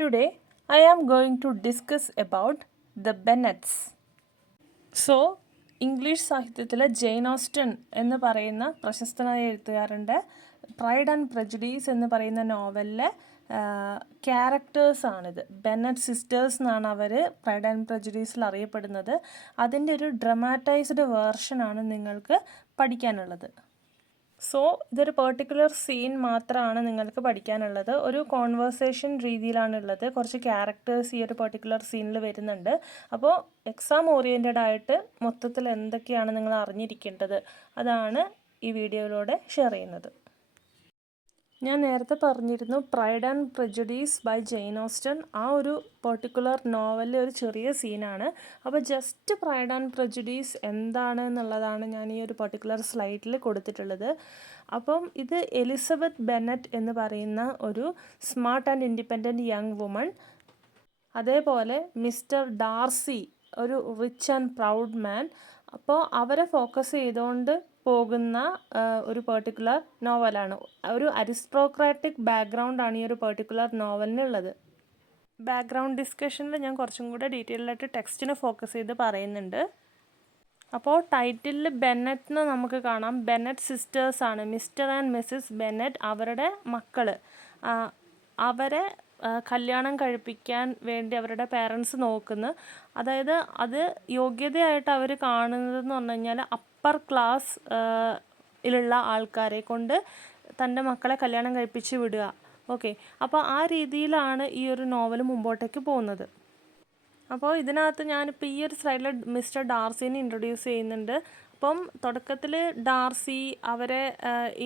Today, I am going to discuss about the Bennets. So English സാഹിത്യത്തിലെ Jain Austen എന്ന് പറയുന്ന പ്രശസ്തനായ എഴുത്തുകാരൻ്റെ പ്രൈഡ് ആൻഡ് പ്രജുഡീസ് എന്ന് പറയുന്ന നോവലിലെ ക്യാരക്ടേഴ്സാണിത്. ബെന്നറ്റ് സിസ്റ്റേഴ്സ് എന്നാണ് അവർ പ്രൈഡ് ആൻഡ് പ്രജുഡീസിൽ അറിയപ്പെടുന്നത്. അതിൻ്റെ ഒരു ഡ്രമാറ്റൈസ്ഡ് വേർഷനാണ് നിങ്ങൾക്ക് പഠിക്കാനുള്ളത്. സോ ഇതൊരു പെർട്ടിക്കുലർ സീൻ മാത്രമാണ് നിങ്ങൾക്ക് പഠിക്കാനുള്ളത്. ഒരു കോൺവേഴ്സേഷൻ രീതിയിലാണുള്ളത്. കുറച്ച് ക്യാരക്ടേഴ്സ് ഈ ഒരു പെർട്ടിക്കുലർ സീനിൽ വരുന്നുണ്ട്. അപ്പോൾ എക്സാം ഓറിയൻറ്റഡ് ആയിട്ട് മൊത്തത്തിൽ എന്തൊക്കെയാണ് നിങ്ങൾ അറിഞ്ഞിരിക്കേണ്ടത് അതാണ് ഈ വീഡിയോയിലൂടെ ഷെയർ ചെയ്യുന്നത്. ഞാൻ നേരത്തെ പറഞ്ഞിരുന്നു Pride and Prejudice by Jane Austen ആ ഒരു പെർട്ടിക്കുലർ നോവലിലെ ഒരു ചെറിയ സീനാണ്. അപ്പോൾ ജസ്റ്റ് പ്രൈഡ് ആൻഡ് പ്രജുഡീസ് എന്താണ് എന്നുള്ളതാണ് ഞാൻ ഈ ഒരു പെർട്ടിക്കുലർ സ്ലൈഡിൽ കൊടുത്തിട്ടുള്ളത്. അപ്പം ഇത് എലിസബത്ത് ബെന്നറ്റ് എന്ന് പറയുന്ന ഒരു smart and independent young woman, അതേപോലെ മിസ്റ്റർ ഡാർസി ഒരു റിച്ച് ആൻഡ് പ്രൗഡ് മാൻ. അപ്പോൾ അവരെ ഫോക്കസ് ചെയ്തുകൊണ്ട് പോകുന്ന ഒരു പെർട്ടിക്കുലർ നോവലാണ്. ഒരു അരിസ്റ്റോക്രാറ്റിക് ബാക്ക്ഗ്രൗണ്ടാണ് ഈ ഒരു പെർട്ടിക്കുലർ നോവലിനുള്ളത്. ബാക്ക്ഗ്രൗണ്ട് ഡിസ്കഷനിൽ ഞാൻ കുറച്ചും കൂടെ ഡീറ്റെയിൽഡായിട്ട് ടെക്സ്റ്റിനെ ഫോക്കസ് ചെയ്ത് പറയുന്നുണ്ട്. അപ്പോൾ ടൈറ്റിലിൽ ബെന്നറ്റ് നമുക്ക് കാണാം. ബെന്നറ്റ് സിസ്റ്റേഴ്സാണ്, മിസ്റ്റർ ആൻഡ് മിസ്സിസ് ബെന്നറ്റ്. അവരുടെ മക്കൾ, അവരെ കല്യാണം കഴിപ്പിക്കാൻ വേണ്ടി അവരുടെ പേരൻസ് നോക്കുന്നു. അതായത് അത് യോഗ്യതയായിട്ട് അവർ കാണുന്നതെന്ന് പറഞ്ഞു കഴിഞ്ഞാൽ അപ്പർ ക്ലാസ് ിലുള്ള ആൾക്കാരെ കൊണ്ട് തൻ്റെ മക്കളെ കല്യാണം കഴിപ്പിച്ച് വിടുക. ഓക്കെ, അപ്പോൾ ആ രീതിയിലാണ് ഈ ഒരു നോവൽ മുമ്പോട്ടേക്ക് പോകുന്നത്. അപ്പോൾ ഇതിനകത്ത് ഞാനിപ്പോൾ ഈ ഒരു സ്ലൈഡിൽ മിസ്റ്റർ ഡാർസിനെ ഇൻട്രൊഡ്യൂസ് ചെയ്യുന്നുണ്ട്. അപ്പം തുടക്കത്തിൽ ഡാർസി അവരെ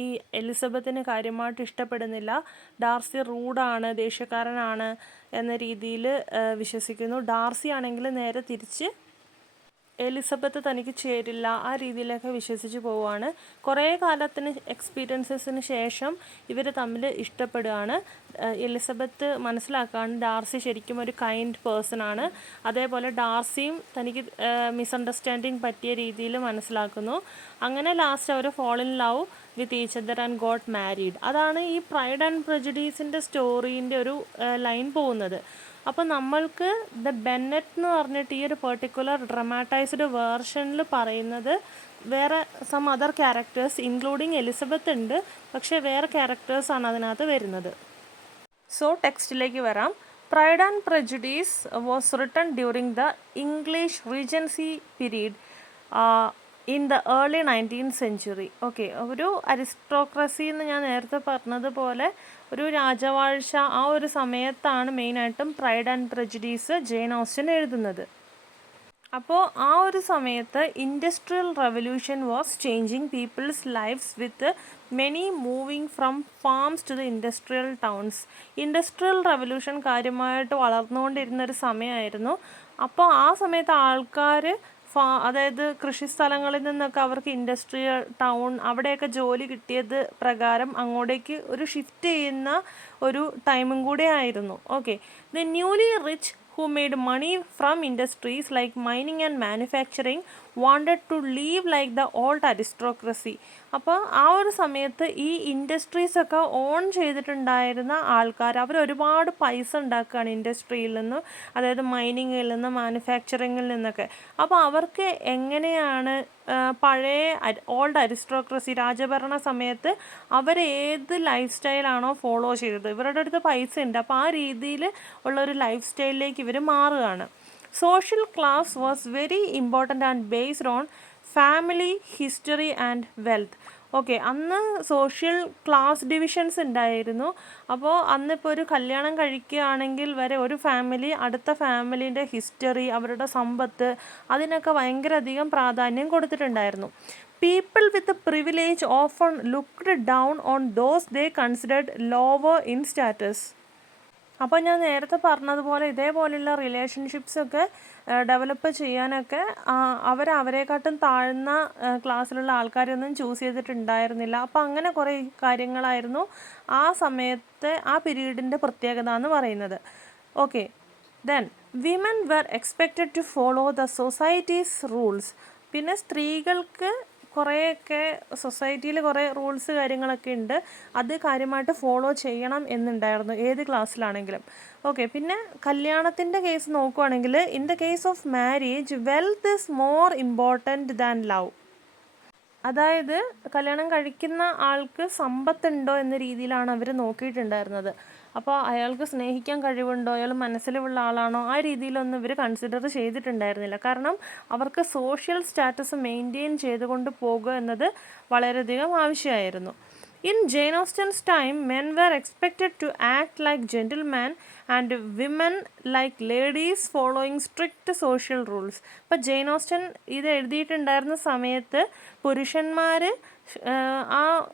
ഈ എലിസബത്തിന് കാര്യമായിട്ട് ഇഷ്ടപ്പെടുന്നില്ല. ഡാർസി റൂഡാണ്, ദേഷ്യക്കാരനാണ് എന്ന രീതിയിൽ വിശ്വസിക്കുന്നു. ഡാർസി ആണെങ്കിൽ നേരെ തിരിച്ച് എലിസബത്ത് തനിക്ക് ചേരില്ല ആ രീതിയിലൊക്കെ വിശ്വസിച്ച് പോവുകയാണ്. കുറേ കാലത്തിന് എക്സ്പീരിയൻസസിന് ശേഷം ഇവർ തമ്മിൽ ഇഷ്ടപ്പെടുകയാണ്. എലിസബത്ത് മനസ്സിലാക്കുകയാണ് ഡാർസി ശരിക്കും ഒരു കൈൻഡ് പേഴ്സണാണ്. അതേപോലെ ഡാർസിയും തനിക്ക് മിസ്അണ്ടർസ്റ്റാൻഡിങ് പറ്റിയ രീതിയിൽ മനസ്സിലാക്കുന്നു. അങ്ങനെ ലാസ്റ്റ് അവർ fall in love with each other and got married. അതാണ് ഈ പ്രൈഡ് ആൻഡ് പ്രജുഡീസിൻ്റെ സ്റ്റോറീൻ്റെ ഒരു ലൈൻ പോകുന്നത്. അപ്പോൾ നമ്മൾക്ക് ദ ബെന്നറ്റ് എന്ന് പറഞ്ഞിട്ട് ഈ ഒരു പെർട്ടിക്കുലർ ഡ്രമാറ്റൈസ്ഡ് വേർഷനിൽ പറയുന്നത് വേറെ some other characters including Elizabeth ഉണ്ട്, പക്ഷേ വേറെ ക്യാരക്ടേഴ്സാണ് അതിനകത്ത് വരുന്നത്. സോ ടെക്സ്റ്റിലേക്ക് വരാം. Pride and Prejudice was written during the English Regency period in the early 19th century. Okay, ഒരു അരിസ്റ്റോക്രസി എന്ന് ഞാൻ നേരത്തെ പറഞ്ഞതുപോലെ ഒരു രാജവാഴ്ച ആ ഒരു സമയത്താണ് മെയിനായിട്ടും Pride and Prejudice Jane Austen എഴുതുന്നത്. അപ്പോൾ ആ ഒരു സമയത്ത് industrial revolution was changing people's lifes with many moving from farms to the industrial towns. Industrial revolution കാര്യമായിട്ട് വളർന്നുകൊണ്ടിരുന്നൊരു സമയമായിരുന്നു. അപ്പോൾ ആ സമയത്ത് ആൾക്കാർ അതായത് കൃഷിസ്ഥലങ്ങളിൽ നിന്നൊക്കെ അവർക്ക് ഇൻഡസ്ട്രിയൽ ടൗൺ അവിടെയൊക്കെ ജോലി കിട്ടിയത് പ്രകാരം അങ്ങോട്ടേക്ക് ഒരു ഷിഫ്റ്റ് ചെയ്യുന്ന ഒരു ടൈമും കൂടെ ആയിരുന്നു. Okay, the newly rich who made money from industries like mining and manufacturing wanted to live like the old aristocracy. അപ്പോൾ ആ ഒരു സമയത്ത് ഈ ഇൻഡസ്ട്രീസൊക്കെ ഓൺ ചെയ്തിട്ടുണ്ടായിരുന്ന ആൾക്കാർ അവർ ഒരുപാട് പൈസ ഉണ്ടാക്കുകയാണ് ഇൻഡസ്ട്രിയിൽ നിന്ന്, അതായത് മൈനിങ്ങിൽ നിന്ന് മാനുഫാക്ചറിങ്ങിൽ നിന്നൊക്കെ. അപ്പോൾ അവർക്ക് എങ്ങനെയാണ് പഴയ ഓൾഡ് അരിസ്റ്റോക്രസി രാജഭരണ സമയത്ത് അവരേത് ലൈഫ് സ്റ്റൈലാണോ ഫോളോ ചെയ്തത്, ഇവരുടെ അടുത്ത് പൈസ ഉണ്ട്, അപ്പോൾ ആ രീതിയിൽ ഉള്ളൊരു ലൈഫ് സ്റ്റൈലിലേക്ക് ഇവർ മാറുകയാണ്. Social class was very important and based on family, history and wealth. Okay, അന്ന് സോഷ്യൽ ക്ലാസ് ഡിവിഷൻസ് ഉണ്ടായിരുന്നു. അപ്പോൾ അന്നിപ്പോൾ ഒരു കല്യാണം കഴിക്കുകയാണെങ്കിൽ വരെ ഒരു ഫാമിലി അടുത്ത ഫാമിലീൻ്റെ ഹിസ്റ്ററി, അവരുടെ സമ്പത്ത്, അതിനൊക്കെ ഭയങ്കര അധികം പ്രാധാന്യം കൊടുത്തിട്ടുണ്ടായിരുന്നു. People with privilege often looked down on those they considered lower in status. അപ്പോൾ ഞാൻ നേരത്തെ പറഞ്ഞതുപോലെ ഇതേപോലെയുള്ള റിലേഷൻഷിപ്സൊക്കെ ഡെവലപ്പ് ചെയ്യാനൊക്കെ അവരെക്കാട്ടും താഴ്ന്ന ക്ലാസ്സിലുള്ള ആൾക്കാരൊന്നും ചൂസ് ചെയ്തിട്ടുണ്ടായിരുന്നില്ല. അപ്പോൾ അങ്ങനെ കുറേ കാര്യങ്ങളായിരുന്നു ആ സമയത്തെ ആ പീരീഡിൻ്റെ പ്രത്യേകത എന്ന് പറയുന്നത്. Okay, then women were expected to follow the society's rules. പിന്നെ സ്ത്രീകൾക്ക് കുറേയൊക്കെ സൊസൈറ്റിയിൽ കുറേ റൂൾസ് കാര്യങ്ങളൊക്കെ ഉണ്ട്, അത് കാര്യമായിട്ട് ഫോളോ ചെയ്യണം എന്നുണ്ടായിരുന്നു ഏത് ക്ലാസ്സിലാണെങ്കിലും. ഓക്കെ, പിന്നെ കല്യാണത്തിൻ്റെ കേസ് നോക്കുവാണെങ്കിൽ, in the case of marriage wealth is more important than love. അതായത് കല്യാണം കഴിക്കുന്ന ആൾക്ക് സമ്പത്തുണ്ടോ എന്ന രീതിയിലാണ് അവർ നോക്കിയിട്ടുണ്ടായിരുന്നത്. അപ്പോൾ അയാൾക്ക് സ്നേഹിക്കാൻ കഴിവുണ്ടോ, അയാൾ മനസ്സിലുള്ള ആളാണോ, ആ രീതിയിലൊന്നും ഇവർ കൺസിഡർ ചെയ്തിട്ടുണ്ടായിരുന്നില്ല. കാരണം അവർക്ക് സോഷ്യൽ സ്റ്റാറ്റസ് മെയിൻറ്റെയിൻ ചെയ്തുകൊണ്ട് പോകുക എന്നത് വളരെയധികം ആവശ്യമായിരുന്നു. In Jane Austen's time, men were expected to act like gentlemen and women like ladies, following strict social rules. ഇപ്പോൾ ജെയിൻ ഓസ്റ്റൻ ഇത് എഴുതിയിട്ടുണ്ടായിരുന്ന സമയത്ത് പുരുഷന്മാർ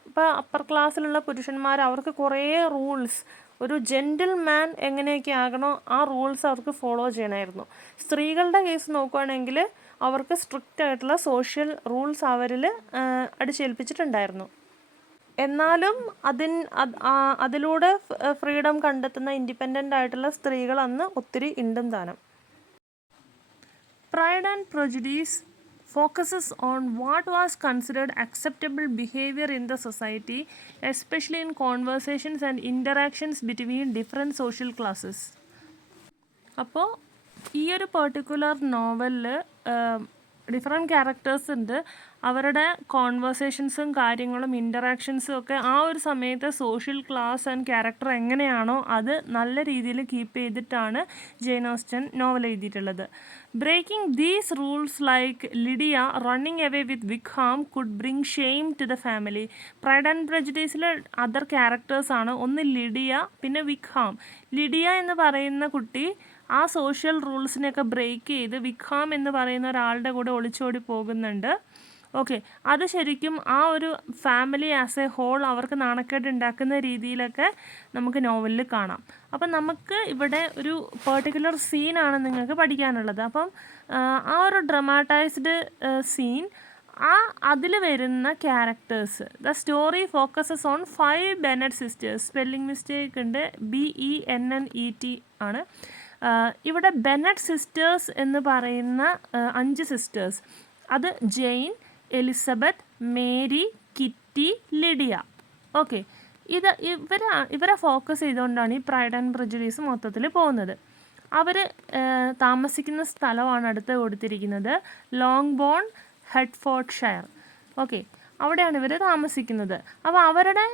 ഇപ്പോൾ അപ്പർ ക്ലാസ്സിലുള്ള പുരുഷന്മാർ, അവർക്ക് കുറേ റൂൾസ്, ഒരു ജെൻറ്റിൽമാൻ എങ്ങനെയൊക്കെ ആകണോ ആ റൂൾസ് അവർക്ക് ഫോളോ ചെയ്യണമായിരുന്നു. സ്ത്രീകളുടെ കേസ് നോക്കുകയാണെങ്കിൽ അവർക്ക് സ്ട്രിക്റ്റ് ആയിട്ടുള്ള സോഷ്യൽ റൂൾസ് അവരിൽ അടിച്ചേൽപ്പിച്ചിട്ടുണ്ടായിരുന്നു. എന്നാലും അതിലൂടെ ഫ്രീഡം കണ്ടെത്തുന്ന ഇൻഡിപെൻഡൻ്റ് ആയിട്ടുള്ള സ്ത്രീകൾ അന്ന് ഒത്തിരി ഉണ്ടും താനും. Pride and prejudice focuses on what was considered acceptable behavior in the society, especially in conversations and interactions between different social classes. അപ്പോൾ ഈ ഒരു പെർട്ടിക്കുലർ നോവലിൽ ഡിഫറെൻറ്റ് ക്യാരക്ടേഴ്സ് ഉണ്ട്. അവരുടെ കോൺവേഴ്സേഷൻസും കാര്യങ്ങളും ഇൻ്ററാക്ഷൻസും ഒക്കെ ആ ഒരു സമയത്ത് സോഷ്യൽ ക്ലാസ് ആൻഡ് ക്യാരക്ടർ എങ്ങനെയാണോ അത് നല്ല രീതിയിൽ കീപ്പ് ചെയ്തിട്ടാണ് ജെയിൻ ഓസ്റ്റൻ നോവൽ എഴുതിയിട്ടുള്ളത്. Breaking these rules like Lydia running away with Wickham could bring shame to the family. Pride and പ്രജുഡീസിലെ അതർ ക്യാരക്ടേഴ്സാണ്, ഒന്ന് ലിഡിയ, പിന്നെ വിക്ഹാം. ലിഡിയ എന്ന് പറയുന്ന കുട്ടി ആ സോഷ്യൽ റൂൾസിനെയൊക്കെ ബ്രേക്ക് ചെയ്ത് വിക്ഹാം എന്ന് പറയുന്ന ഒരാളുടെ കൂടെ ഒളിച്ചോടി പോകുന്നുണ്ട്. ഓക്കെ, അത് ശരിക്കും ആ ഒരു ഫാമിലി ആസ് എ ഹോൾ അവർക്ക് നാണക്കേട് ഉണ്ടാക്കുന്ന രീതിയിലൊക്കെ നമുക്ക് നോവലിൽ കാണാം. അപ്പം നമുക്ക് ഇവിടെ ഒരു പെർട്ടിക്കുലർ സീനാണ് നിങ്ങൾക്ക് പഠിക്കാനുള്ളത്. അപ്പം ആ ഒരു ഡ്രമാറ്റൈസ്ഡ് സീൻ, അതിൽ വരുന്ന characters, the story focuses on 5 Bennet sisters. Spelling mistake ഉണ്ട്, BENNET ആണ്. ഇവിടെ ബെനറ്റ് സിസ്റ്റേഴ്സ് എന്ന് പറയുന്ന 5 സിസ്റ്റേഴ്സ്, അത് Jane, Elizabeth, Mary, Kitty, Lydia. Okay, ഇവരെ ഫോക്കസ് ചെയ്തുകൊണ്ടാണ് ഈ പ്രൈഡ് ആൻഡ് പ്രജുഡീസ് മൊത്തത്തിൽ പോകുന്നത്. അവർ താമസിക്കുന്ന സ്ഥലമാണ് അടുത്ത് കൊടുത്തിരിക്കുന്നത്, ലോങ് ബോൺ, ഹെഡ്ഫോർഡ്ഷയർ. ഓക്കെ, അവിടെയാണ് ഇവർ താമസിക്കുന്നത്. അപ്പോൾ അവരുടെ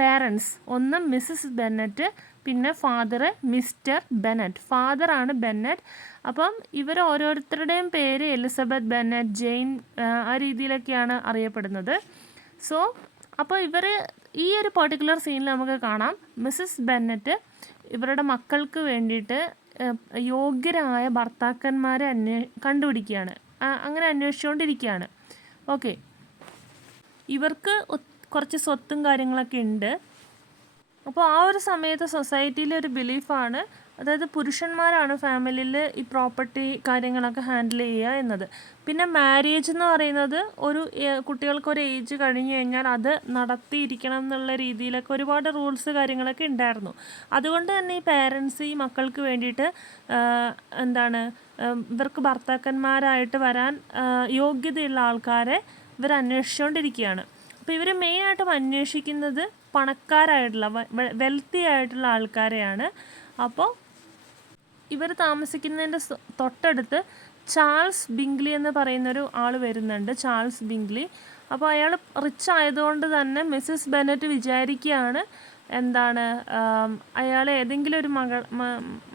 പേരൻസ്, ഒന്ന് മിസ്സസ് ബെന്നറ്റ്, പിന്നെ ഫാദർ മിസ്റ്റർ ബെന്നറ്റ്. ഫാദറാണ് ബെന്നറ്റ്. അപ്പം ഇവർ ഓരോരുത്തരുടെയും പേര് എലിസബത്ത്, ബെന്നറ്റ്, ജെയിൻ, ആ രീതിയിലൊക്കെയാണ് അറിയപ്പെടുന്നത്. സോ അപ്പോൾ ഇവർ ഈ ഒരു പെർട്ടിക്കുലർ സീനിൽ നമുക്ക് കാണാം, മിസ്സസ് ബെന്നറ്റ് ഇവരുടെ മക്കൾക്ക് വേണ്ടിയിട്ട് യോഗ്യരായ ഭർത്താക്കന്മാരെ കണ്ടുപിടിക്കുകയാണ്, അങ്ങനെ അന്വേഷിച്ചുകൊണ്ടിരിക്കുകയാണ്. ഓക്കെ, ഇവർക്ക് കുറച്ച് സ്വത്തും കാര്യങ്ങളൊക്കെ ഉണ്ട്. അപ്പോൾ ആ ഒരു സമയത്ത് സൊസൈറ്റിയിലെ ഒരു ബിലീഫാണ്, അതായത് പുരുഷന്മാരാണ് ഫാമിലിയിൽ ഈ പ്രോപ്പർട്ടി കാര്യങ്ങളൊക്കെ ഹാൻഡിൽ ചെയ്യുക എന്നത്. പിന്നെ മാരേജ് എന്ന് പറയുന്നത് കുട്ടികൾക്കൊരു ഏജ് കഴിഞ്ഞ് കഴിഞ്ഞാൽ അത് നടത്തിയിരിക്കണം എന്നുള്ള രീതിയിലൊക്കെ ഒരുപാട് റൂൾസ് കാര്യങ്ങളൊക്കെ ഉണ്ടായിരുന്നു. അതുകൊണ്ട് തന്നെ ഈ പേരൻസ് ഈ മക്കൾക്ക് വേണ്ടിയിട്ട് ഇവർക്ക് ഭർത്താക്കന്മാരായിട്ട് വരാൻ യോഗ്യതയുള്ള ആൾക്കാരെ ഇവർ അന്വേഷിച്ചുകൊണ്ടിരിക്കുകയാണ്. അപ്പോൾ ഇവർ മെയിനായിട്ടും അന്വേഷിക്കുന്നത് പണക്കാരായിട്ടുള്ള വെൽത്തി ആയിട്ടുള്ള ആൾക്കാരെയാണ്. അപ്പോൾ ഇവർ താമസിക്കുന്നതിൻ്റെ തൊട്ടടുത്ത് ചാൾസ് ബിംഗ്ലി എന്ന് പറയുന്നൊരു ആൾ വരുന്നുണ്ട്, ചാൾസ് ബിംഗ്ലി. അപ്പോൾ അയാൾ റിച്ച് ആയതുകൊണ്ട് തന്നെ മിസ്സസ് ബെന്നറ്റ് വിചാരിക്കുകയാണ് അയാൾ ഏതെങ്കിലും ഒരു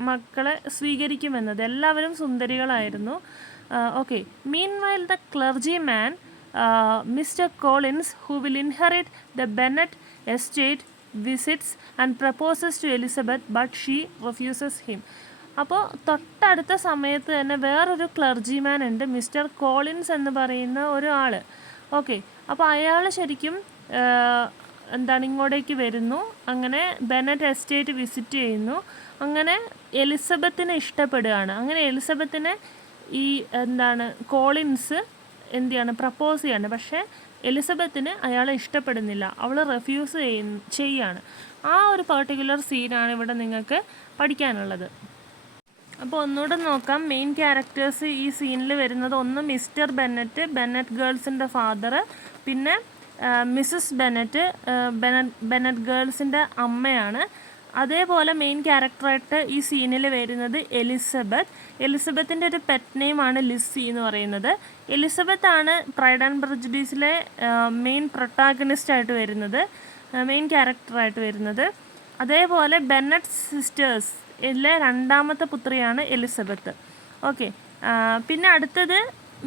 മക്കളെ സ്വീകരിക്കുമെന്നത്. എല്ലാവരും സുന്ദരികളായിരുന്നു. Okay, meanwhile the clergy man Mr. Collins, who will inherit the Bennet estate, visits and proposes to Elizabeth, but she refuses him. അപ്പോൾ തൊട്ടടുത്ത സമയത്ത് തന്നെ വേറൊരു ക്ലർജിമാൻ ഉണ്ട്, മിസ്റ്റർ കോളിൻസ് എന്ന് പറയുന്ന ഒരാൾ. ഓക്കെ, അപ്പോൾ അയാൾ ശരിക്കും ഇങ്ങോട്ടേക്ക് വരുന്നു, അങ്ങനെ ബെനറ്റ് എസ്റ്റേറ്റ് വിസിറ്റ് ചെയ്യുന്നു, അങ്ങനെ എലിസബത്തിനെ ഇഷ്ടപ്പെടുകയാണ്. അങ്ങനെ എലിസബത്തിനെ ഈ കോളിൻസ് പ്രപ്പോസ് ചെയ്യാണ്. പക്ഷേ എലിസബത്തിന് അയാളെ ഇഷ്ടപ്പെടുന്നില്ല, അവൾ റെഫ്യൂസ് ചെയ്യാണ്. ആ ഒരു പെർട്ടിക്കുലർ സീനാണ് ഇവിടെ നിങ്ങൾക്ക് പഠിക്കാനുള്ളത്. അപ്പോൾ ഒന്നുകൂടെ നോക്കാം. മെയിൻ ക്യാരക്ടേഴ്സ് ഈ സീനിൽ വരുന്നത് ഒന്ന് മിസ്റ്റർ ബെന്നറ്റ്, ബെന്നറ്റ് ഗേൾസിൻ്റെ ഫാദർ, പിന്നെ മിസ്സസ് ബെന്നറ്റ്, ബെന്നറ്റ് ഗേൾസിൻ്റെ അമ്മയാണ്. അതേപോലെ മെയിൻ ക്യാരക്ടറായിട്ട് ഈ സീനിൽ വരുന്നത് എലിസബത്ത്. എലിസബത്തിൻ്റെ ഒരു പെറ്റ് നെയിമാണ് ലിസി എന്ന് പറയുന്നത്. എലിസബത്ത് ആണ് പ്രൈഡ് ആൻഡ് പ്രജുഡീസിലെ മെയിൻ പ്രൊട്ടാഗണിസ്റ്റായിട്ട് വരുന്നത്, മെയിൻ ക്യാരക്ടറായിട്ട് വരുന്നത്. അതേപോലെ ബെന്നറ്റ് സിസ്റ്റേഴ്സ് ഇതിലെ രണ്ടാമത്തെ പുത്രിയാണ് എലിസബത്ത്. ഓക്കെ, പിന്നെ അടുത്തത്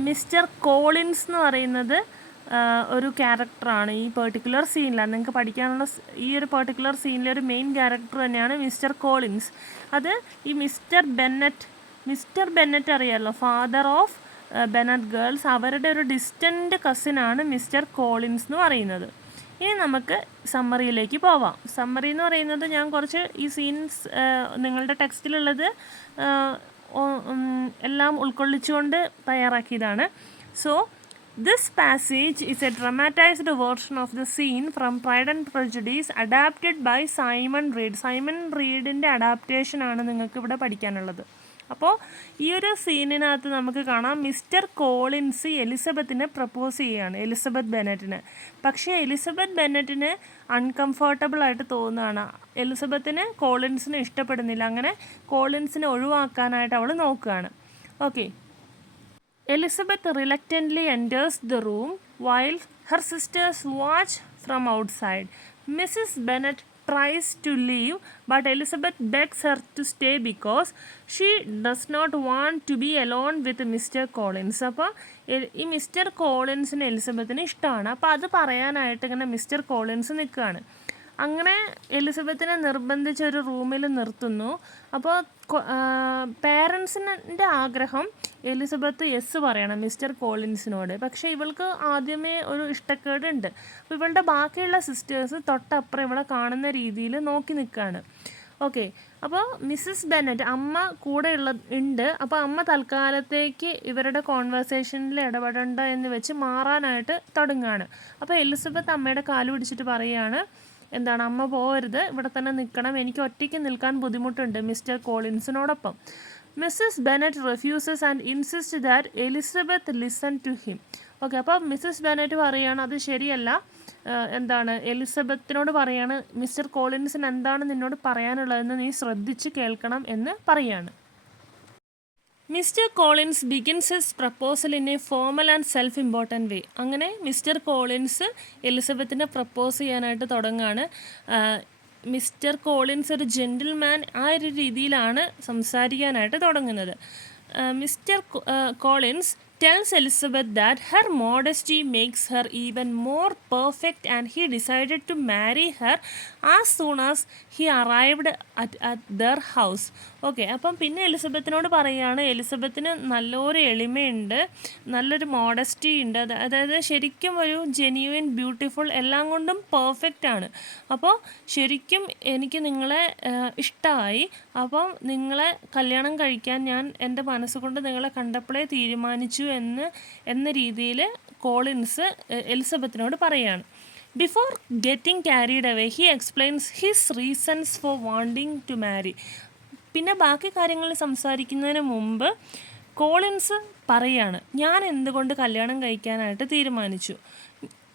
മിസ്റ്റർ കോളിൻസ് എന്ന് പറയുന്നത് ഒരു ക്യാരക്ടറാണ് ഈ പെർട്ടിക്കുലർ സീനിൽ. നിങ്ങൾക്ക് പഠിക്കാനുള്ള ഈ ഒരു പെർട്ടിക്കുലർ സീനിലെ ഒരു മെയിൻ ക്യാരക്ടർ തന്നെയാണ് മിസ്റ്റർ കോളിൻസ്. അത് ഈ മിസ്റ്റർ ബെന്നറ്റ് അറിയാമല്ലോ, ഫാദർ ഓഫ് ബെന്നറ്റ് ഗേൾസ്, അവരുടെ ഒരു ഡിസ്റ്റൻറ്റ് കസിനാണ് മിസ്റ്റർ കോളിൻസ് എന്ന് പറയുന്നത്. ഇനി നമുക്ക് സമ്മറിയിലേക്ക് പോവാം. സമ്മറി എന്ന് പറയുന്നത് ഞാൻ കുറച്ച് ഈ സീൻസ് നിങ്ങളുടെ ടെക്സ്റ്റിലുള്ളത് എല്ലാം ഉൾക്കൊള്ളിച്ചുകൊണ്ട് തയ്യാറാക്കിയതാണ്. So this passage is a dramatized version of the scene from Pride and Prejudice adapted by Simon Reed. Simon റീഡിൻ്റെ അഡാപ്റ്റേഷനാണ് നിങ്ങൾക്ക് ഇവിടെ പഠിക്കാനുള്ളത്. അപ്പോൾ ഈ ഒരു സീനിനകത്ത് നമുക്ക് കാണാം മിസ്റ്റർ കോളിൻസ് എലിസബത്തിനെ പ്രപ്പോസ് ചെയ്യുകയാണ്, എലിസബത്ത് ബെന്നറ്റിന്. പക്ഷേ എലിസബത്ത് ബെന്നറ്റിന് അൺകംഫർട്ടബിളായിട്ട് തോന്നുകയാണ്. എലിസബത്തിന് കോളിൻസിനെ ഇഷ്ടപ്പെടുന്നില്ല. അങ്ങനെ കോളിൻസിനെ ഒഴിവാക്കാനായിട്ട് അവൾ നോക്കുകയാണ്. Okay, Elizabeth reluctantly enters the room while her sisters watch from outside. Mrs. Bennet tries to leave, but Elizabeth begs her to stay because she does not want to be alone with Mr. Collins. അപ്പോൾ ഈ mister കോളിൻസിന് എലിസബത്തിന് ഇഷ്ടമാണ്. അപ്പോൾ അത് പറയാനായിട്ട് ഇങ്ങനെ mister Collins നിൽക്കുകയാണ്. അങ്ങനെ എലിസബത്തിനെ നിർബന്ധിച്ച് ഒരു റൂമിൽ നിർത്തുന്നു. അപ്പോൾ പേരൻസിൻ്റെ ആഗ്രഹം എലിസബത്ത് യെസ് പറയണം മിസ്റ്റർ കോളിൻസിനോട്. പക്ഷേ ഇവൾക്ക് ആദ്യമേ ഒരു ഇഷ്ടക്കേടുണ്ട്. അപ്പോൾ ഇവളുടെ ബാക്കിയുള്ള സിസ്റ്റേഴ്സ് തൊട്ടപ്പുറം ഇവളെ കാണുന്ന രീതിയിൽ നോക്കി നിൽക്കുകയാണ്. ഓക്കെ, അപ്പോൾ മിസ്സസ് ബെന്നറ്റ് അമ്മ കൂടെ ഉണ്ട്. അപ്പോൾ അമ്മ തൽക്കാലത്തേക്ക് ഇവരുടെ കോൺവെർസേഷനിൽ ഇടപെടേണ്ട എന്ന് വെച്ച് മാറാനായിട്ട് തുടങ്ങുകയാണ്. അപ്പോൾ എലിസബത്ത് അമ്മയുടെ കാല് പിടിച്ചിട്ട് പറയുകയാണ്, എന്താണ്, അമ്മ പോകരുത്, ഇവിടെ തന്നെ നിൽക്കണം, എനിക്ക് ഒറ്റയ്ക്ക് നിൽക്കാൻ ബുദ്ധിമുട്ടുണ്ട് മിസ്റ്റർ കോളിൻസിനോടൊപ്പം. Mrs Bennet refuses and insist that Elizabeth listen to him. Okay, അപ്പോൾ മിസ്സസ് ബെന്നറ്റ് പറയുകയാണ് അത് ശരിയല്ല, എന്താണ്, എലിസബത്തിനോട് പറയാണ് മിസ്റ്റർ കോളിൻസിന് എന്താണ് നിന്നോട് പറയാനുള്ളതെന്ന് നീ ശ്രദ്ധിച്ച് കേൾക്കണം എന്ന് പറയാണ്. Mr Collins begins his proposal in a formal and self important way. അങ്ങനെ മിസ്റ്റർ കോളിൻസ് എലിസബത്തിനെ പ്രപ്പോസ് ചെയ്യാനായിട്ട് തുടങ്ങുകയാണ്. മിസ്റ്റർ കോളിൻസ് ഒരു ജെൻറ്റിൽമാൻ ആ ഒരു രീതിയിലാണ് സംസാരിക്കാനായിട്ട് തുടങ്ങുന്നത്. Mister Collins tells Elizabeth that her modesty makes her even more perfect and he decided to marry her as soon as he arrived at their house. Okay, അപ്പം പിന്നെ എലിസബത്തിനോട് പറയുകയാണ് എലിസബത്തിന് നല്ലൊരു എളിമയുണ്ട്, നല്ലൊരു മോഡസ്റ്റി ഉണ്ട്, അതായത് ശരിക്കും ഒരു ജെന്യുവൻ ബ്യൂട്ടിഫുൾ എല്ലാം കൊണ്ടും പെർഫെക്റ്റ് ആണ്. അപ്പോൾ ശരിക്കും എനിക്ക് നിങ്ങളെ ഇഷ്ടമായി, അപ്പം നിങ്ങളെ കല്യാണം കഴിക്കാൻ ഞാൻ എൻ്റെ മനസ്സുകൊണ്ട് നിങ്ങളെ കണ്ടപ്പോഴേ തീരുമാനിച്ചു എന്ന രീതിയിൽ കോളിൻസ് എലിസബത്തിനോട് പറയുകയാണ്. Before getting carried away he explains his reasons for wanting to marry. പിന്നെ ബാക്കി കാര്യങ്ങൾ സംസാരിക്കുന്നതിന് മുമ്പ് കോളിൻസ് പറയാണ് ഞാൻ എന്തുകൊണ്ട് കല്യാണം കഴിക്കാനായിട്ട് തീരുമാനിച്ചു.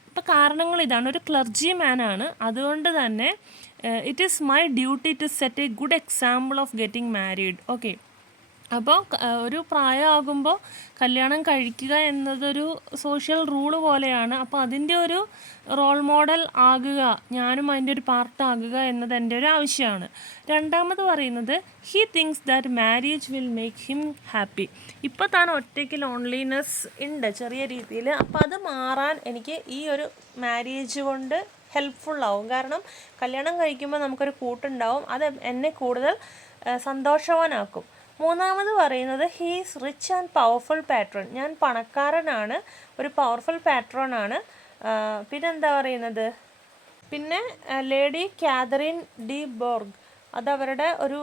ഇപ്പോൾ കാരണങ്ങൾ ഇതാണ്, ഒരു ക്ലർജി മാനാണ്, അതുകൊണ്ട് തന്നെ it is my duty to set a good example of getting married. Okay, അപ്പോൾ ഒരു പ്രായമാകുമ്പോൾ കല്യാണം കഴിക്കുക എന്നതൊരു സോഷ്യൽ റൂള് പോലെയാണ്. അപ്പോൾ അതിൻ്റെ ഒരു റോൾ മോഡൽ ആകുക, ഞാനും അതിൻ്റെ ഒരു പാർട്ടാകുക എന്നത് എൻ്റെ ഒരു ആവശ്യമാണ്. രണ്ടാമത് പറയുന്നത് he things that marriage will make him happy. ഇപ്പോൾ താൻ ഒറ്റയ്ക്ക് ലോൺലിനെസ് ഉണ്ട് ചെറിയ രീതിയിൽ, അപ്പോൾ അത് മാറാൻ എനിക്ക് ഈ ഒരു മാരേജ് കൊണ്ട് ഹെൽപ്ഫുള്ളാവും. കാരണം കല്യാണം കഴിക്കുമ്പോൾ നമുക്കൊരു കൂട്ടുണ്ടാവും, അത് എന്നെ കൂടുതൽ സന്തോഷവാനാക്കും. മൂന്നാമത് പറയുന്നത് he's rich and powerful patron. ഞാൻ പണക്കാരനാണ്, ഒരു പവർഫുൾ പാട്രോണാണ്. പിന്നെന്താ പറയുന്നത്, പിന്നെ ലേഡി കാതറിൻ ഡി ബോർഗ്, അതവരുടെ ഒരു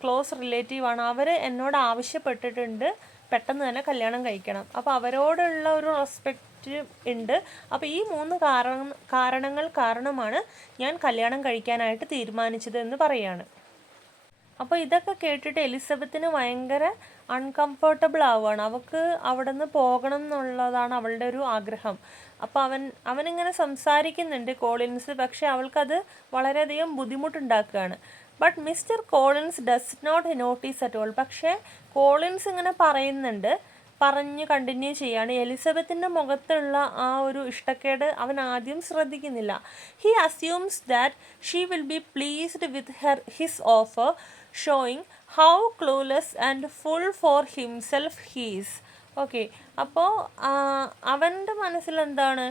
ക്ലോസ് റിലേറ്റീവാണ്. അവർ എന്നോട് ആവശ്യപ്പെട്ടിട്ടുണ്ട് പെട്ടെന്ന് തന്നെ കല്യാണം കഴിക്കണം. അപ്പോൾ അവരോടുള്ള ഒരു റെസ്പെക്റ്റ് ഉണ്ട്. അപ്പോൾ ഈ 3 കാരണങ്ങൾ കാരണമാണ് ഞാൻ കല്യാണം കഴിക്കാനായിട്ട് തീരുമാനിച്ചത് എന്ന് പറയാണ്. അപ്പോൾ ഇതൊക്കെ കേട്ടിട്ട് എലിസബത്തിന് ഭയങ്കര അൺകംഫർട്ടബിൾ ആവുകയാണ്. അവൾക്ക് അവിടെ നിന്ന് പോകണം എന്നുള്ളതാണ് അവളുടെ ഒരു ആഗ്രഹം. അപ്പോൾ അവനിങ്ങനെ സംസാരിക്കുന്നുണ്ട് കോളിൻസ്, പക്ഷെ അവൾക്കത് വളരെയധികം ബുദ്ധിമുട്ടുണ്ടാക്കുകയാണ്. But Mr Collins does not notice at all. പക്ഷേ കോളിൻസ് ഇങ്ങനെ പറഞ്ഞ് കണ്ടിന്യൂ ചെയ്യാണ്. എലിസബത്തിൻ്റെ മുഖത്തുള്ള ആ ഒരു ഇഷ്ടക്കേട് അവൻ ആദ്യം ശ്രദ്ധിക്കുന്നില്ല. He assumes that she will be pleased with his offer, showing how clueless and full four himself he's. Okay, അപ്പോൾ അവൻ്റെ മനസ്സിലെന്താണ്,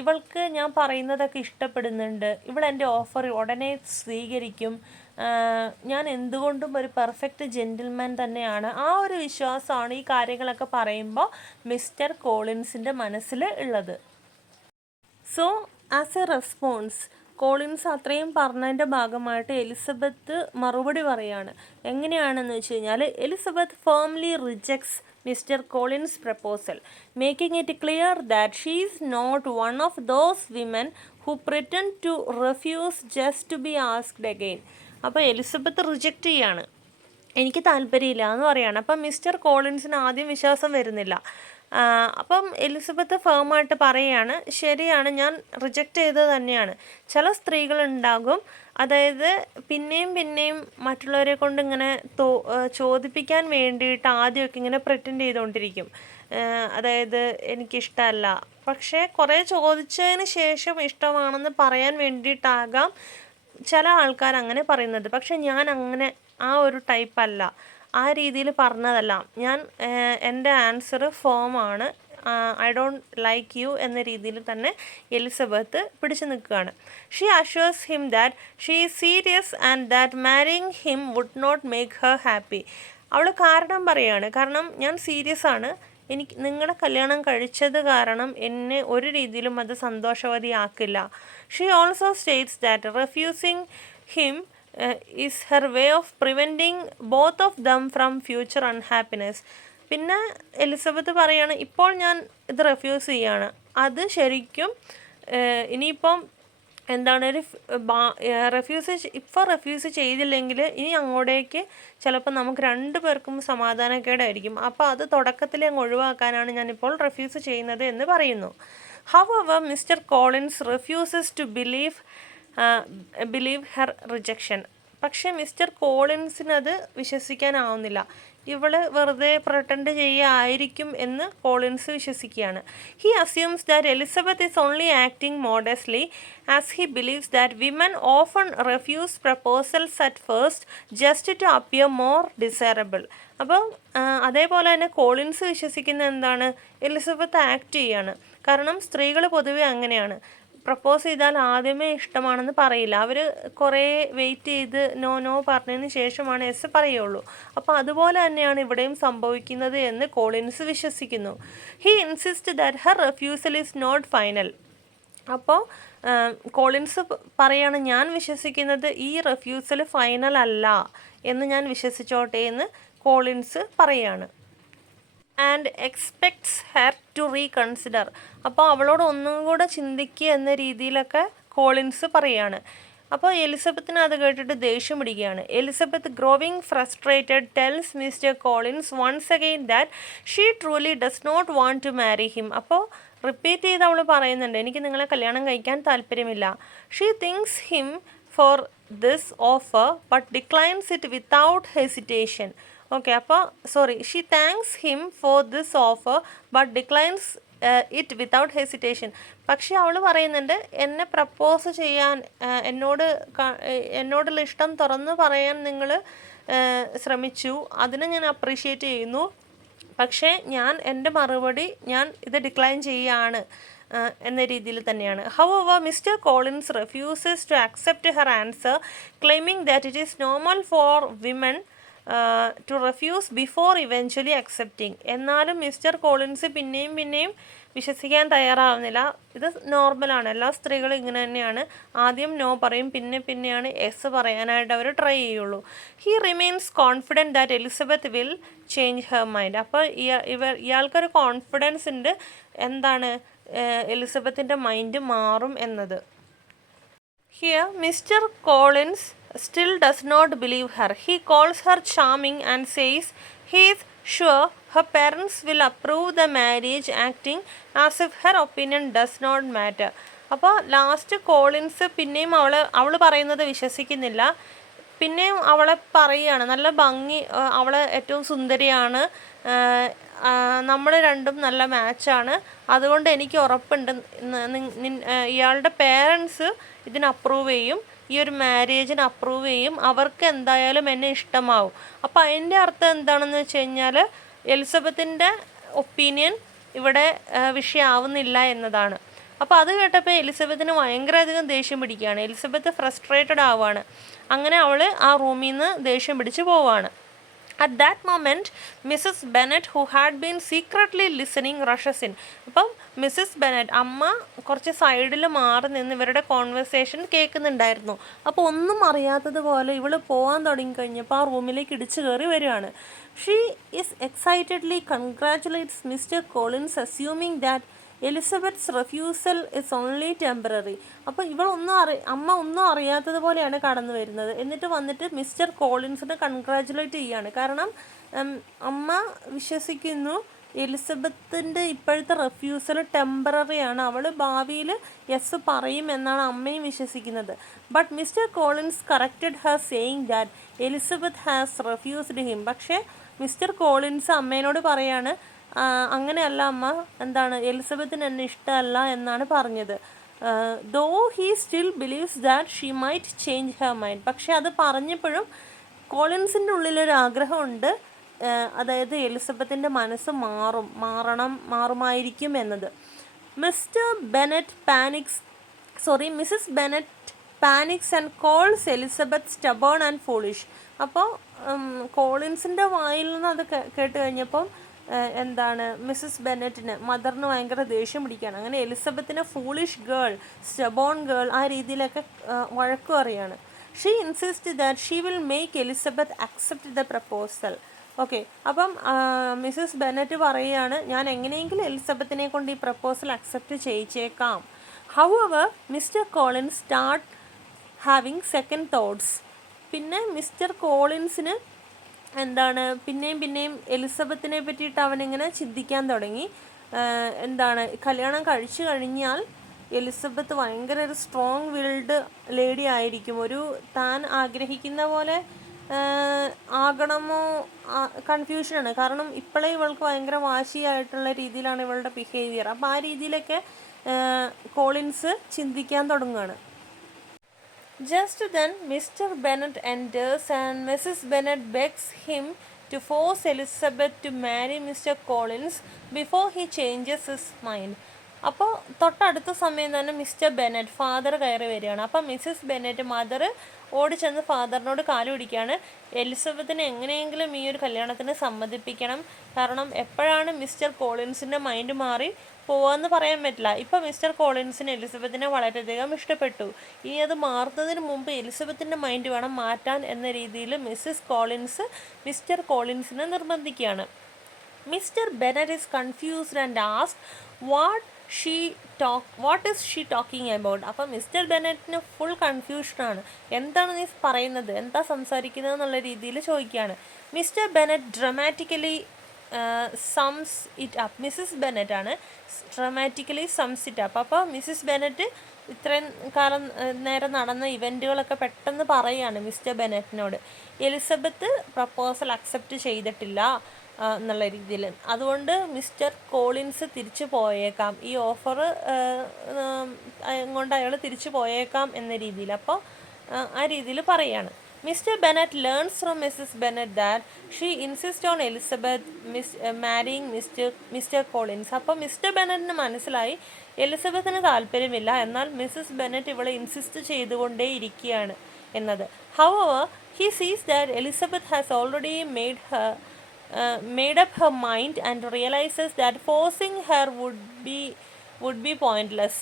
ഇവൾക്ക് ഞാൻ പറയുന്നതൊക്കെ ഇഷ്ടപ്പെടുന്നുണ്ട്, ഇവൾ എൻ്റെ ഓഫർ ഉടനെ സ്വീകരിക്കും, ഞാൻ എന്തുകൊണ്ടും ഒരു പെർഫെക്റ്റ് ജെൻറ്റിൽമാൻ തന്നെയാണ്. ആ ഒരു വിശ്വാസമാണ് ഈ കാര്യങ്ങളൊക്കെ പറയുമ്പോൾ മിസ്റ്റർ കോളിൻസിൻ്റെ മനസ്സിൽ ഉള്ളത്. So as a response Collins അത്രയും പറഞ്ഞതിൻ്റെ ഭാഗമായിട്ട് എലിസബത്ത് മറുപടി പറയാണ്. എങ്ങനെയാണെന്ന് വെച്ച് കഴിഞ്ഞാൽ, Elizabeth firmly rejects Mr Collins proposal, making it clear that she is not one of those women who pretend to refuse just to be asked again. അപ്പോൾ Elizabeth reject ചെയ്യാണ്, എനിക്ക് താല്പര്യമില്ല എന്ന് പറയാണ്. അപ്പം മിസ്റ്റർ കോളിൻസിന് ആദ്യം വിശ്വാസം വരുന്നില്ല. അപ്പം എലിസബത്ത് ഫേമായിട്ട് പറയുകയാണ്, ശരിയാണ്, ഞാൻ റിജക്റ്റ് ചെയ്തത് തന്നെയാണ്. ചില സ്ത്രീകളുണ്ടാകും, അതായത് പിന്നെയും മറ്റുള്ളവരെ കൊണ്ട് ഇങ്ങനെ ചോദിപ്പിക്കാൻ വേണ്ടിയിട്ട് ആദ്യമൊക്കെ ഇങ്ങനെ പ്രിറ്റൻഡ് ചെയ്തുകൊണ്ടിരിക്കും. അതായത് എനിക്കിഷ്ടമല്ല, പക്ഷേ കുറേ ചോദിച്ചതിന് ശേഷം ഇഷ്ടമാണെന്ന് പറയാൻ വേണ്ടിയിട്ടാകാം ചില ആൾക്കാർ അങ്ങനെ പറയുന്നത്. പക്ഷെ ഞാൻ അങ്ങനെ ആ ഒരു ടൈപ്പല്ല, ആ രീതിയിൽ പറഞ്ഞതല്ല. ഞാൻ എൻ്റെ ആൻസർ ഫോമാണ്, ഐ ഡോണ്ട് ലൈക്ക് യു എന്ന രീതിയിൽ തന്നെ എലിസബത്ത് പിടിച്ചു നിൽക്കുകയാണ്. She assures him that she is serious and that marrying him would not make her happy. അവൾ കാരണം പറയുകയാണ്, കാരണം ഞാൻ സീരിയസ് ആണ്, എനിക്ക് നിങ്ങളുടെ കല്യാണം കഴിച്ചത് കാരണം എന്നെ ഒരു രീതിയിലും അത് സന്തോഷവതിയാക്കില്ല. She also states that refusing him is her way of preventing both of them from future unhappiness. പിന്നെ എലിസബത്ത് പറയാണ്, ഇപ്പോൾ ഞാൻ ഇത് റെഫ്യൂസ് ചെയ്യാണ്, അത് ശരിക്കും ഇനിയിപ്പം എന്താണ് റെഫ്യൂസ് ചെയ്തില്ലെങ്കിൽ ഇനി അങ്ങോട്ടേക്ക് ചിലപ്പോൾ നമുക്ക് രണ്ടു പേർക്കും സമാധാനക്കേടായിരിക്കും. അപ്പോൾ അത് തുടക്കത്തിൽ അങ്ങ് ഒഴിവാക്കാനാണ് ഞാനിപ്പോൾ റെഫ്യൂസ് ചെയ്യുന്നത് എന്ന് പറയുന്നു. However Mr Collins refuses to believe her rejection. പക്ഷേ മിസ്റ്റർ കോളിൻസിനത് വിശ്വസിക്കാനാവുന്നില്ല. ഇവൾ വെറുതെ പ്രട്ടൻഡ് ചെയ്യുകയായിരിക്കും എന്ന് കോളിൻസ് വിശ്വസിക്കുകയാണ്. He assumes that Elizabeth is only acting modestly as he believes that women often refuse proposals at first just to appear more desirable. അപ്പോൾ അതേപോലെ തന്നെ കോളിൻസ് വിശ്വസിക്കുന്ന എന്താണ്, എലിസബത്ത് ആക്ട് ചെയ്യാണ്. കാരണം സ്ത്രീകൾ പൊതുവെ അങ്ങനെയാണ്, പ്രപ്പോസ് ചെയ്താൽ ആദ്യമേ ഇഷ്ടമാണെന്ന് പറയില്ല, അവർ കുറേ വെയിറ്റ് ചെയ്ത് നോ പറഞ്ഞതിന് ശേഷമാണ് എസ് പറയുള്ളൂ. അപ്പോൾ അതുപോലെ തന്നെയാണ് ഇവിടെയും സംഭവിക്കുന്നത് എന്ന് കോളിൻസ് വിശ്വസിക്കുന്നു. He insist that her refusal is not final. അപ്പോൾ കോളിൻസ് പറയാണ്, ഞാൻ വിശ്വസിക്കുന്നത് ഈ റെഫ്യൂസൽ ഫൈനൽ അല്ല എന്ന് ഞാൻ വിശ്വസിച്ചോട്ടെ എന്ന് കോളിൻസ് പറയാണ്. And expects her to reconsider. അപ്പോൾ അവളോട് ഒന്നും കൂടെ ചിന്തിക്കുക എന്ന രീതിയിലൊക്കെ കോളിൻസ് പറയാണ്. അപ്പോൾ എലിസബത്തിന് അത് കേട്ടിട്ട് ദേഷ്യം പിടിക്കുകയാണ്. Elizabeth growing frustrated tells Mr Collins once again that she truly does not want to marry him. അപ്പോൾ റിപ്പീറ്റ് ചെയ്ത് അവൾ പറയുന്നുണ്ട്, എനിക്ക് നിങ്ങളെ കല്യാണം കഴിക്കാൻ താല്പര്യമില്ല. She thanks him for this offer but declines it without hesitation. Okay, അപ്പോൾ she thanks him for this offer but declines it without hesitation. പക്ഷേ അവൾ പറയുന്നുണ്ട്, എന്നെ പ്രപ്പോസ് ചെയ്യാൻ എന്നോടുള്ള ഇഷ്ടം തുറന്ന് പറയാൻ നിങ്ങൾ ശ്രമിച്ചു, അതിനെ ഞാൻ അപ്രീഷിയേറ്റ് ചെയ്യുന്നു. പക്ഷേ എൻ്റെ മറുപടി ഞാൻ ഇത് ഡിക്ലൈൻ ചെയ്യുകയാണ് എന്ന രീതിയിൽ തന്നെയാണ്. However Mr Collins refuses to accept her answer, claiming that it is normal for women to refuse before eventually accepting. എന്നാലും മിസ്റ്റർ കോളിൻസ് പിന്നെയും വിശ്വസിക്കാൻ തയ്യാറാവുന്നില്ല. ഇത് നോർമലാണ്, എല്ലാ സ്ത്രീകളും ഇങ്ങനെ തന്നെയാണ്, ആദ്യം നോ പറയും, പിന്നെയാണ് എസ് പറയാനായിട്ട് അവർ ട്രൈ ചെയ്യുള്ളൂ. He remains confident that Elizabeth will change her mind. അപ്പോൾ ഇയാൾക്കൊരു കോൺഫിഡൻസ് ഉണ്ട്, എന്താണ്, എലിസബത്തിൻ്റെ മൈൻഡ് മാറും എന്നത്. Here, Mr. Collins still does not believe her. He calls her charming and says he is sure her parents will approve the marriage, acting as if her opinion does not matter. അപ്പോൾ last Collins പിന്നെയും അവൾ പറയുന്നത് വിശ്വസിക്കുന്നില്ല. പിന്നെയും അവളെ പറയുകയാണ്, നല്ല ഭംഗി, അവൾ ഏറ്റവും സുന്ദരിയാണ്, നമ്മൾ രണ്ടും നല്ല മാച്ചാണ്, അതുകൊണ്ട് എനിക്ക് ഉറപ്പുണ്ട് ഇയാളുടെ പേരൻസ് ഇതിന് അപ്രൂവ് ചെയ്യും, ഈ ഒരു മാരേജിന് അപ്രൂവ് ചെയ്യും, അവർക്ക് എന്തായാലും എന്നെ ഇഷ്ടമാവും. അപ്പോൾ അതിൻ്റെ അർത്ഥം എന്താണെന്ന് വെച്ച് കഴിഞ്ഞാൽ എലിസബത്തിൻ്റെ ഒപ്പീനിയൻ ഇവിടെ വിഷയമാവുന്നില്ല എന്നതാണ്. അപ്പോൾ അത് കേട്ടപ്പോൾ എലിസബത്തിന് ഭയങ്കരധികം ദേഷ്യം പിടിക്കുകയാണ്. എലിസബത്ത് ഫ്രസ്ട്രേറ്റഡ് ആവുകയാണ്. അങ്ങനെ അവൾ ആ റൂമിൽ നിന്ന് ദേഷ്യം പിടിച്ച് പോവുകയാണ്. At that moment, Mrs. Bennet, who had been secretly listening, rushes in. അപ്പം മിസ്സസ് ബെനറ്റ്, അമ്മ കുറച്ച് സൈഡിൽ മാറി നിന്ന് ഇവരുടെ കോൺവെർസേഷൻ കേൾക്കുന്നുണ്ടായിരുന്നു. അപ്പോൾ ഒന്നും അറിയാത്തതുപോലെ ഇവൾ പോകാൻ തുടങ്ങിക്കഴിഞ്ഞപ്പോൾ ആ റൂമിലേക്ക് ഇടിച്ചു കയറി വരികയാണ്. She is excitedly congratulates Mr Collins, assuming that Elizabeth's refusal is only temporary. അപ്പോൾ അമ്മ ഒന്നും അറിയാത്തതുപോലെയാണ് കടന്നു വരുന്നത്. എന്നിട്ട് വന്നിട്ട് മിസ്റ്റർ കോളിൻസിനെ കൺഗ്രാറ്റുലേറ്റ് ചെയ്യാണ്. കാരണം അമ്മ വിശ്വസിക്കുന്നു എലിസബത്തിൻ്റെ ഇപ്പോഴത്തെ റെഫ്യൂസൽ ടെമ്പററിയാണ്, അവൾ ഭാവിയിൽ യെസ് പറയും എന്നാണ് അമ്മയും വിശ്വസിക്കുന്നത്. But Mr Collins corrected her saying that Elizabeth has refused him. പക്ഷേ മിസ്റ്റർ കോളിൻസ് അമ്മേനോട് പറയാണ്, അങ്ങനെയല്ല അമ്മ, എന്താണ്, എലിസബത്തിന് എന്നെ ഇഷ്ടമല്ല എന്നാണ് പറഞ്ഞത്. Though he still believes that she might change her mind. പക്ഷേ അത് പറഞ്ഞപ്പോഴും കോളിൻസിൻ്റെ ഉള്ളിലൊരു ആഗ്രഹമുണ്ട്, അതായത് എലിസബത്തിൻ്റെ മനസ്സ് മാറുമായിരിക്കും എന്നത്. Mrs Bennet panics and calls Elizabeth stubborn and foolish. അപ്പോൾ കോളിൻസിൻ്റെ വായിൽ നിന്ന് അത് കേട്ട് കഴിഞ്ഞപ്പം എന്താണ്, മിസ്സസ് ബെനറ്റിന്, മദറിന് ഭയങ്കര ദേഷ്യം പിടിക്കുകയാണ്. അങ്ങനെ എലിസബത്തിനെ ഫൂളിഷ് ഗേൾ, സ്റ്റബോൺ ഗേൾ, ആ രീതിയിലൊക്കെ വഴക്കു പറയാണ്. She insist that she will make Elizabeth accept the proposal. Okay, അപ്പം മിസ്സസ് ബെനറ്റ് പറയുകയാണ്, ഞാൻ എങ്ങനെയെങ്കിലും എലിസബത്തിനെ കൊണ്ട് ഈ പ്രപ്പോസൽ അക്സെപ്റ്റ് ചെയ്യിച്ചേക്കാം. However Mr Collins start having second thoughts. പിന്നെ മിസ്റ്റർ കോളിൻസിന് എന്താണ് പിന്നെയും എലിസബത്തിനെ പറ്റിയിട്ട് അവനിങ്ങനെ ചിന്തിക്കാൻ തുടങ്ങി. എന്താണ്, കല്യാണം കഴിച്ചു കഴിഞ്ഞാൽ എലിസബത്ത് ഭയങ്കര ഒരു സ്ട്രോങ് വിൽഡ് ലേഡി ആയിരിക്കും, ഒരു താൻ ആഗ്രഹിക്കുന്ന പോലെ ആകണമോ കൺഫ്യൂഷനാണ്. കാരണം ഇപ്പോഴേ ഇവൾക്ക് ഭയങ്കര വാശിയായിട്ടുള്ള രീതിയിലാണ് ഇവളുടെ ബിഹേവിയർ. അപ്പോൾ ആ രീതിയിലൊക്കെ കോളിൻസ് ചിന്തിക്കാൻ തുടങ്ങുകയാണ്. Just then, Mr. Bennet enters and Mrs. Bennet begs him to force Elizabeth to marry Mr. Collins before he changes his mind. അപ്പോൾ തൊട്ടടുത്ത സമയം തന്നെ മിസ്റ്റർ ബെനറ്റ്, ഫാദർ കയറി വരികയാണ്. അപ്പം മിസ്സസ് ബെനറ്റ്, മദർ ഓടി ചെന്ന് ഫാദറിനോട് കാല് പിടിക്കുകയാണ്. എലിസബത്തിനെ എങ്ങനെയെങ്കിലും ഈ ഒരു കല്യാണത്തിന് സമ്മതിപ്പിക്കണം, കാരണം എപ്പോഴാണ് മിസ്റ്റർ കോളിൻസിൻ്റെ മൈൻഡ് മാറി പോവാന്ന് പറയാൻ പറ്റില്ല. ഇപ്പം മിസ്റ്റർ കോളിൻസിന് എലിസബത്തിനെ വളരെയധികം ഇഷ്ടപ്പെട്ടു, ഇനി അത് മാറുന്നതിന് മുമ്പ് എലിസബത്തിൻ്റെ മൈൻഡ് വേണം മാറ്റാൻ എന്ന രീതിയിൽ മിസ്സസ് കോളിൻസ് മിസ്റ്റർ കോളിൻസിനെ നിർബന്ധിക്കുകയാണ്. Mr Bennet is confused and asked what is she talking about. അപ്പം മിസ്റ്റർ ബെനറ്റിന് ഫുൾ കൺഫ്യൂഷനാണ്, എന്താണ് നീ പറയുന്നത്, എന്താ സംസാരിക്കുന്നത് എന്നുള്ള രീതിയിൽ ചോദിക്കുകയാണ്. Mr Bennet dramatically sums it up. Mrs Bennet ആണ് ഡ്രമാറ്റിക്കലി സംസ് ഇറ്റ് അപ്പ്. അപ്പോൾ മിസ്സസ് ബെനറ്റ് ഇത്രയും കാലം നേരം നടന്ന ഇവൻറ്റുകളൊക്കെ പെട്ടെന്ന് പറയുകയാണ് മിസ്റ്റർ ബെനറ്റിനോട്. എലിസബത്ത് പ്രപ്പോസൽ അക്സെപ്റ്റ് ചെയ്തിട്ടില്ല എന്നുള്ള രീതിയിൽ, അതുകൊണ്ട് മിസ്റ്റർ കോളിൻസ് തിരിച്ചു പോയേക്കാം, ഈ ഓഫർ കൊണ്ട് അയാൾ തിരിച്ചു പോയേക്കാം എന്ന രീതിയിൽ. അപ്പോൾ ആ രീതിയിൽ പറയുകയാണ്. Mr. Bennet learns from Mrs. Bennet that she insists on Elizabeth marrying Mr. Collins. അപ്പോൾ മിസ്റ്റർ ബെനറ്റിന് മനസ്സിലായി എലിസബത്തിന് താല്പര്യമില്ല, എന്നാൽ മിസ്സസ് ബെനറ്റ് ഇവളെ ഇൻസിസ്റ്റ് ചെയ്തുകൊണ്ടേ ഇരിക്കുകയാണ് എന്നത്. However, he sees that Elizabeth has already made up her mind and realizes that forcing her would be pointless.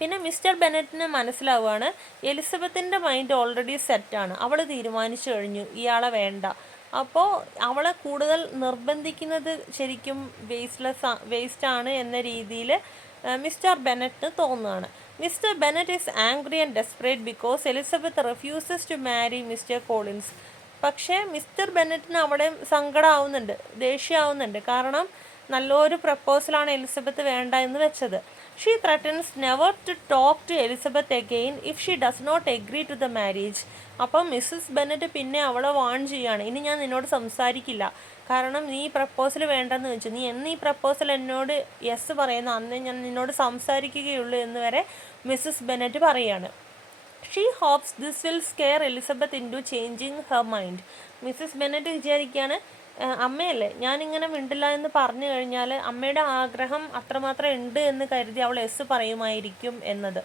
പിന്നെ mister ബെനറ്റിന് മനസ്സിലാവുകയാണ് എലിസബത്തിൻ്റെ mind already സെറ്റാണ്, അവൾ തീരുമാനിച്ചു കഴിഞ്ഞു ഇയാളെ വേണ്ട. അപ്പോൾ അവളെ കൂടുതൽ നിർബന്ധിക്കുന്നത് ശരിക്കും വേസ്റ്റാണ് എന്ന രീതിയിൽ മിസ്റ്റർ ബെനറ്റിന് തോന്നുകയാണ്. Mr. Bennet is angry and desperate because Elizabeth refuses to marry Mr. Collins. പക്ഷേ മിസ്റ്റർ ബെന്നറ്റിന് അവിടെ സങ്കടമാവുന്നുണ്ട്, ദേഷ്യമാവുന്നുണ്ട്. കാരണം നല്ലൊരു പ്രപ്പോസലാണ് എലിസബത്ത് വേണ്ട എന്ന് വെച്ചത്. She threatens never to talk to Elizabeth again if she does not agree to the marriage. അപ്പം Mrs Bennet പിന്നെ അവളെ വാൺ ചെയ്യാണ്, ഇനി ഞാൻ നിന്നോട് സംസാരിക്കില്ല, കാരണം നീ പ്രപ്പോസൽ വേണ്ടെന്ന് വെച്ചു, നീ എന്ന് ഈ പ്രപ്പോസൽ എന്നോട് യെസ് പറയുന്നു അന്ന് ഞാൻ നിന്നോട് സംസാരിക്കുകയുള്ളൂ എന്ന് വരെ മിസ്സസ് ബെന്നറ്റ് പറയാണ്. She hopes this will scare Elizabeth into changing her mind. Mrs Bennet വിചാരിക്കുകയാണ്, അമ്മയല്ലേ ഞാനിങ്ങനെ മിണ്ടില്ല എന്ന് പറഞ്ഞു കഴിഞ്ഞാൽ അമ്മയുടെ ആഗ്രഹം അത്രമാത്രം ഉണ്ട് എന്ന് കരുതി അവൾ എസ് പറയുമായിരിക്കും എന്നത്.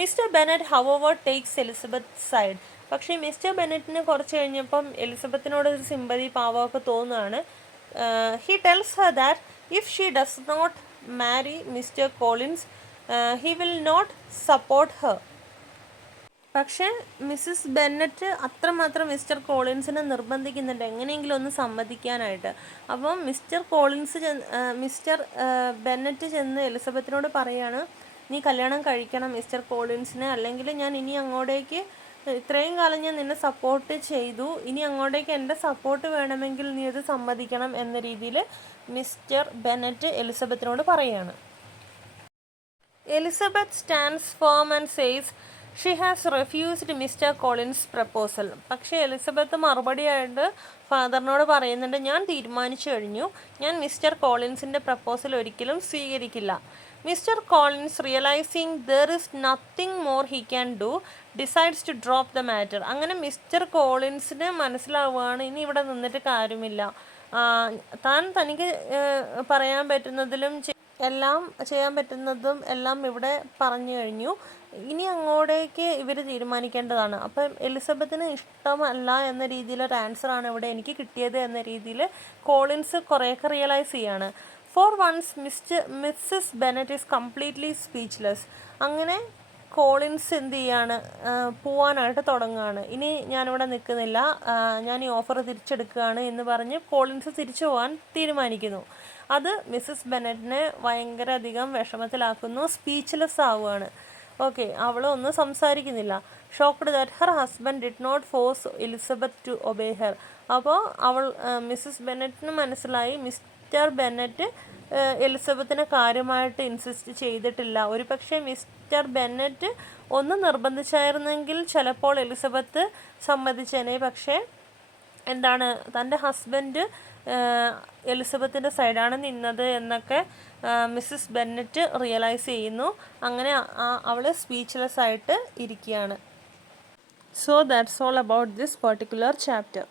Mr Bennet however takes Elizabeth side. പക്ഷേ മിസ്റ്റർ ബെന്നറ്റിന് കുറച്ച് കഴിഞ്ഞപ്പം എലിസബത്തിനോട് ഒരു സിമ്പതി പാവമൊക്കെ തോന്നുകയാണ്. He tells her that if she does not marry Mr Collins he will not support her. പക്ഷേ മിസ്സസ് ബെന്നറ്റ് അത്രമാത്രം മിസ്റ്റർ കോളിൻസിനെ നിർബന്ധിക്കുന്നുണ്ട് എങ്ങനെയെങ്കിലും ഒന്ന് സമ്മതിക്കാനായിട്ട്. അപ്പം മിസ്റ്റർ ബെന്നറ്റ് ചെന്ന് എലിസബത്തിനോട് പറയാണ്, നീ കല്യാണം കഴിക്കണം മിസ്റ്റർ കോളിൻസിനെ, അല്ലെങ്കിൽ ഞാൻ ഇനി അങ്ങോട്ടേക്ക് ഇത്രയും കാലം ഞാൻ നിന്നെ സപ്പോർട്ട് ചെയ്തു, ഇനി അങ്ങോട്ടേക്ക് എൻ്റെ സപ്പോർട്ട് വേണമെങ്കിൽ നീ അത് സമ്മതിക്കണം എന്ന രീതിയിൽ മിസ്റ്റർ ബെന്നറ്റ് എലിസബത്തിനോട് പറയാണ്. Elizabeth stands firm and says she has refused mister Collins proposal. പക്ഷേ എലിസബത്ത് മറുപടിയായിട്ട് ഫാദറിനോട് പറയുന്നുണ്ട്, ഞാൻ തീരുമാനിച്ചു കഴിഞ്ഞു, ഞാൻ മിസ്റ്റർ കോളിൻസിൻ്റെ പ്രപ്പോസൽ ഒരിക്കലും സ്വീകരിക്കില്ല. Mr Collins realising there is nothing more he can do decides to drop the matter. അങ്ങനെ മിസ്റ്റർ കോളിൻസിന് മനസ്സിലാവുകയാണ് ഇനി ഇവിടെ നിന്നിട്ട് കാര്യമില്ല, തനിക്ക് പറയാൻ പറ്റുന്നതിലും എല്ലാം ചെയ്യാൻ പറ്റുന്നതും എല്ലാം ഇവിടെ പറഞ്ഞു കഴിഞ്ഞു, ഇനി അങ്ങോട്ടേക്ക് ഇവർ തീരുമാനിക്കേണ്ടതാണ്. അപ്പം എലിസബത്തിന് ഇഷ്ടമല്ല എന്ന രീതിയിലൊരു ആൻസറാണ് ഇവിടെ എനിക്ക് കിട്ടിയത് എന്ന രീതിയിൽ കോളിൻസ് കുറേയൊക്കെ റിയലൈസ് ചെയ്യാണ്. For once Mrs Bennet is completely speechless. അങ്ങനെ കോളിൻസ് എന്ത് ചെയ്യാണ്, പോവാനായിട്ട് തുടങ്ങുകയാണ്. ഇനി ഞാനിവിടെ നിൽക്കുന്നില്ല, ഞാൻ ഈ ഓഫർ തിരിച്ചെടുക്കുകയാണ് എന്ന് പറഞ്ഞ് കോളിൻസ് തിരിച്ചു പോകാൻ തീരുമാനിക്കുന്നു. അത് മിസ്സസ് ബെന്നറ്റിനെ ഭയങ്കര അധികം വിഷമത്തിലാക്കുന്നു, സ്പീച്ച്ലെസ് ആവുകയാണ്. ഓക്കെ, അവളൊന്നും സംസാരിക്കുന്നില്ല. Shocked that her husband did not force Elizabeth to obey her. അപ്പോൾ മിസ്സസ് ബെന്നറ്റിന് മനസ്സിലായി മിസ്റ്റർ ബെന്നറ്റ് എലിസബത്തിനെ കാര്യമായിട്ട് ഇൻസിസ്റ്റ് ചെയ്തിട്ടില്ല. ഒരു പക്ഷേ മിസ്റ്റർ ബെന്നറ്റ് ഒന്ന് നിർബന്ധിച്ചായിരുന്നെങ്കിൽ ചിലപ്പോൾ എലിസബത്ത് സമ്മതിച്ചേനെ. പക്ഷേ എന്താണ്, തൻ്റെ ഹസ്ബൻഡ് എലിസബത്തിൻ്റെ സൈഡാണ് നിന്നത് എന്നൊക്കെ മിസ്സസ് ബെന്നറ്റ് റിയലൈസ് ചെയ്യുന്നു. അങ്ങനെ അവൾ സ്പീച്ച്ലെസ് ആയിട്ട് ഇരിക്കുകയാണ്. So that's all about this particular chapter.